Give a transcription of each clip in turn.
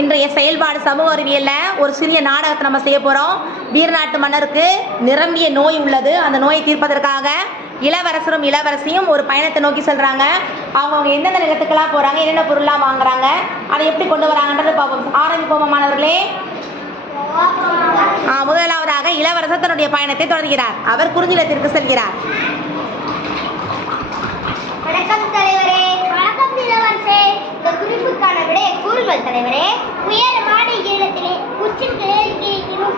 இன்றைய செயல்பாடு சமூக அறிவியல்ல ஒரு சிறிய நாடகத்தை நம்ம செய்ய போறோம். வீரநாட்டு மன்னருக்கு நிரம்பிய நோய் உள்ளது. அந்த நோயை தீர்ப்பதற்காக இளவரசரும் இளவரசியும் ஒரு பயணத்தை நோக்கி செல்றாங்க. அவங்க எந்தெந்த நிலத்துக்கெல்லாம் போறாங்க, என்னென்ன பொருள்லாம் வாங்குறாங்க, அதை எப்படி கொண்டு வராங்கன்றது பார்ப்போம். ஆரம்பிப்போமா மாணவர்களே? முதலாவதாக இளவரசர் தன்னுடைய பயணத்தை தொடர்கிறார். அவர் குறிஞ்சிலத்திற்கு செல்கிறார். வணக்கம் தலைவரே. வணக்கம் இளவரசே. இந்த குறிப்புக்கான விடையை கூறுங்கள் தலைவரே. உயரமான ஈழத்திலே உச்சின் கிழக்கிலும்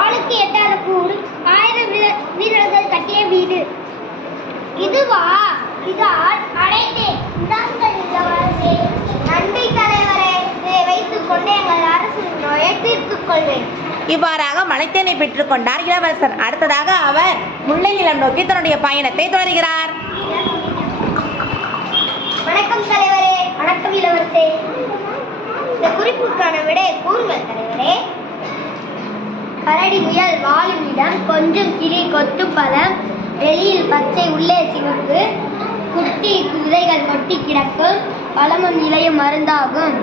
ஆளுக்கு எட்டாத கூடு 1000 வீரர்கள் கட்டிய வீடு. இதுவா? இதான் அடைந்தேன். இளவரசே. நன்றி தலைவரே. இதை வைத்துக் கொண்டு எங்கள் அரசின் நோயை தீர்த்துக் கொள்வேன். இவ்வாறாக மலைத்தேனை பெற்றுக் கொண்டார் இளவரசர். அடுத்ததாக அவர் முல்லை நிலம் நோக்கி தன்னுடைய பயணத்தை தொடர்கிறார். வணக்கம் தலைவரே. வணக்கம் இளவரசே. இந்த குறிப்புக்கான விடையை கூறுங்கள் தலைவரே. கரடி முயல் வாழும் இடம், கொஞ்சம் கிளி கொத்து பழம், வெளியில் பச்சை உள்ளே சிவப்பு, குட்டி விதைகள் கொட்டி கிடக்கும், பழமும் இலையும் மருந்தாகும்.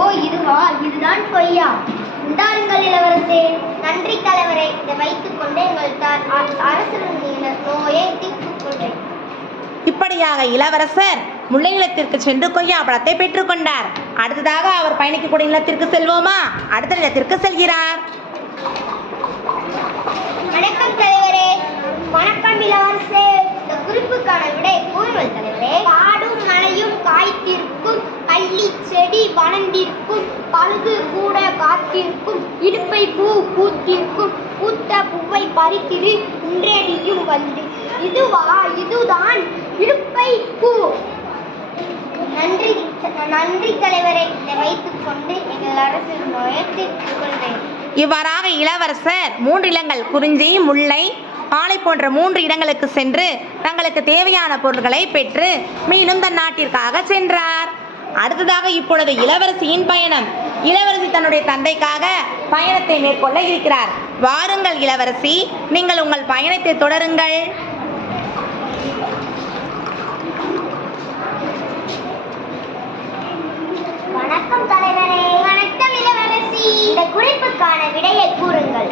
ஓ இதுவா? இதுதான் கொய்யா. உண்டாருங்கள் இளவரசே. நன்றி தலைவரை. இதை வைத்துக் கொண்டு எங்கள் அரசரின் நோயை தீர்த்துக் கொள்வேன். இப்படியாக இளவரசர் முல்லை நிலத்திற்கு சென்று கொய்யா பழத்தை பெற்றுக் கொண்டார். அடுத்ததாக அவர் பயணிக்கக்கூடிய நிலத்திற்கு செல்வோமா? அடுத்த நிலத்திற்கு செல்கிறார். வணக்கம் தலைவரே. வணக்கம் இளவரசே. இந்த குறிப்புக்கான விடை கூறுங்கள் தலைவரே. காடும் மலையும் காய்த்திருக்கும், கள்ளி செடி வளர்ந்திருக்கும், பழுது கூட காத்திருக்கும், இடுப்பை பூ பூத்திருக்கும், பூத்த பூவை பறித்திரு இன்றேடியும் வந்து. இதுவா? இதுதான் இடுப்பை பூ. நன்றி தலைவரை. இதை வைத்துக் கொண்டு எங்கள் அரசின் நோயை தீர்த்துக் கொள்வேன். இவ்வாறாக இளவரசர் 3 இடங்கள் குறிஞ்சி, முல்லை, பாலை போன்ற 3 இடங்களுக்கு சென்று தங்களுக்கு தேவையான பொருட்களை பெற்று மீண்டும் தன் நாட்டிற்காக சென்றார். அடுத்ததாக இப்பொழுது இளவரசியின் பயணம். இளவரசி தன்னுடைய தந்தைக்காக பயணத்தை மேற்கொள்ள இருக்கிறார். வாருங்கள் இளவரசி, நீங்கள் உங்கள் பயணத்தை தொடருங்கள். வணக்கம் தலைவரே. வணக்கம் இளவரசி. இந்த குறிப்புக்கான விடையை கூறுங்கள்.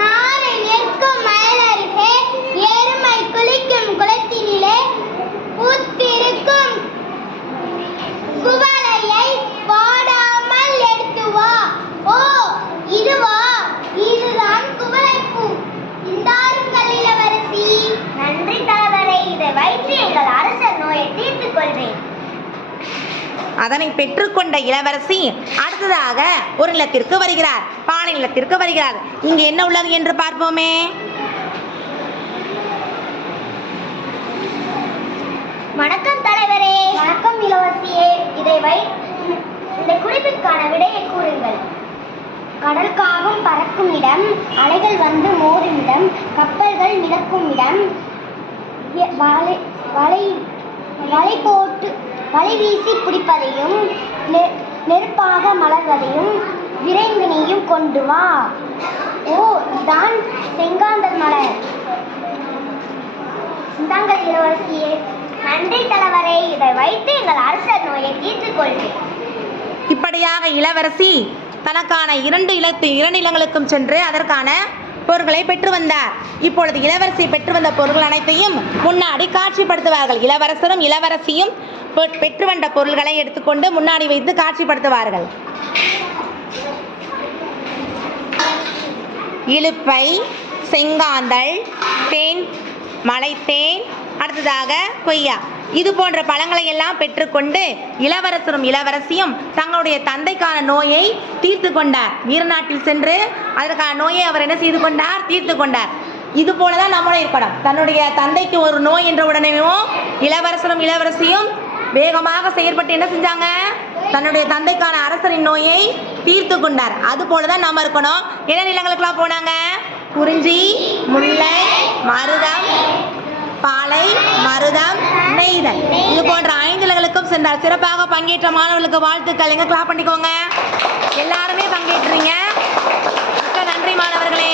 நாரை நிற்கும் மயலருகே, எருமை குளிக்கும் குளத்தினிலே, பூத்திருக்கும் குவளையை வாடாமல் எடுத்து வா. ஓ இதுவா? இதுதான் குவளைப்பூ. இந்தாருங்கள் இளவரசி. நன்றி தலைவரை. இதை வைத்து எங்கள் அரசர் நோயை தீர்த்துக் கொள்வேன். அதனை பெற்றுக்கொண்ட இளவரசி அடுத்ததாக ஒரு நிலத்திற்கு வருகிறார். பாலை நிலத்திற்கு வருகிறார். இங்கு என்ன உள்ளது என்று பார்ப்போமே. வணக்கம் தலைவரே. வணக்கம் இளவரசியே. இந்த குறிப்பிற்கான விடையை கூறுங்கள். கடல் காகம் பறக்கும் இடம், அலைகள் வந்து மோதும் இடம், கப்பல்கள் மிதக்கும் இடம், வலை போட்டு வலை வீசி பிடிப்பதையும், நெருப்பாக மலர்வதையும், விரைவினையும் கொண்டு வா. ஓ தான் செங்காந்தல் மலர். இந்தாங்கள் இளவரசியே. நன்றி தலைவரை. இதை வைத்து எங்கள் அரசர் நோயை தீர்த்துக் கொள்வேன். இப்படியாக இளவரசி தனக்கான 2 நிலங்களுக்கும் சென்று அதற்கான பொருட்களை பெற்று வந்தார். இப்பொழுது இளவரசி பெற்று வந்த பொருட்கள் அனைத்தையும் முன்னாடி காட்சிப்படுத்துவார்கள். இளவரசரும் இளவரசியும் பெற்று வந்த பொருள்களை எடுத்துக்கொண்டு முன்னாடி வைத்து காட்சிப்படுத்துவார்கள். இலுப்பை, செங்காந்தள், தேன், மலைத்தேன், அடுத்ததாக கொய்யா, இது போன்ற பழங்களை எல்லாம் பெற்றுக்கொண்டு இளவரசரும் இளவரசியும் தங்களுடைய தந்தைக்கான நோயை தீர்த்து கொண்டார். வீரநாட்டில் சென்று அதற்கான நோயை அவர் என்ன செய்து கொண்டார்? தீர்த்து கொண்டார். இது போலதான் நம்மளும் இருக்கணும். தன்னுடைய தந்தைக்கு ஒரு நோய் என்ற உடனேயும் இளவரசரும் இளவரசியும் வேகமாக செயற்பட்டு என்ன செஞ்சாங்க? தன்னுடைய தந்தைக்கான அரசரின் நோயை தீர்த்து கொண்டார். அது போலதான் நம்ம இருக்கணும். என்ன நிலங்களுக்கெல்லாம் போனாங்க? குறிஞ்சி, முல்லை, மருதம், பாலை, மருதம், நெய்தல், இது போன்ற 5 நிலங்களுக்கும் சென்றார். சிறப்பாக பங்கேற்ற மாணவர்களுக்கு வாழ்த்துக்கள். எங்க கிளாப் பண்ணிக்கோங்க. எல்லாருமே பங்கேற்றீங்க. நன்றி மாணவர்களே.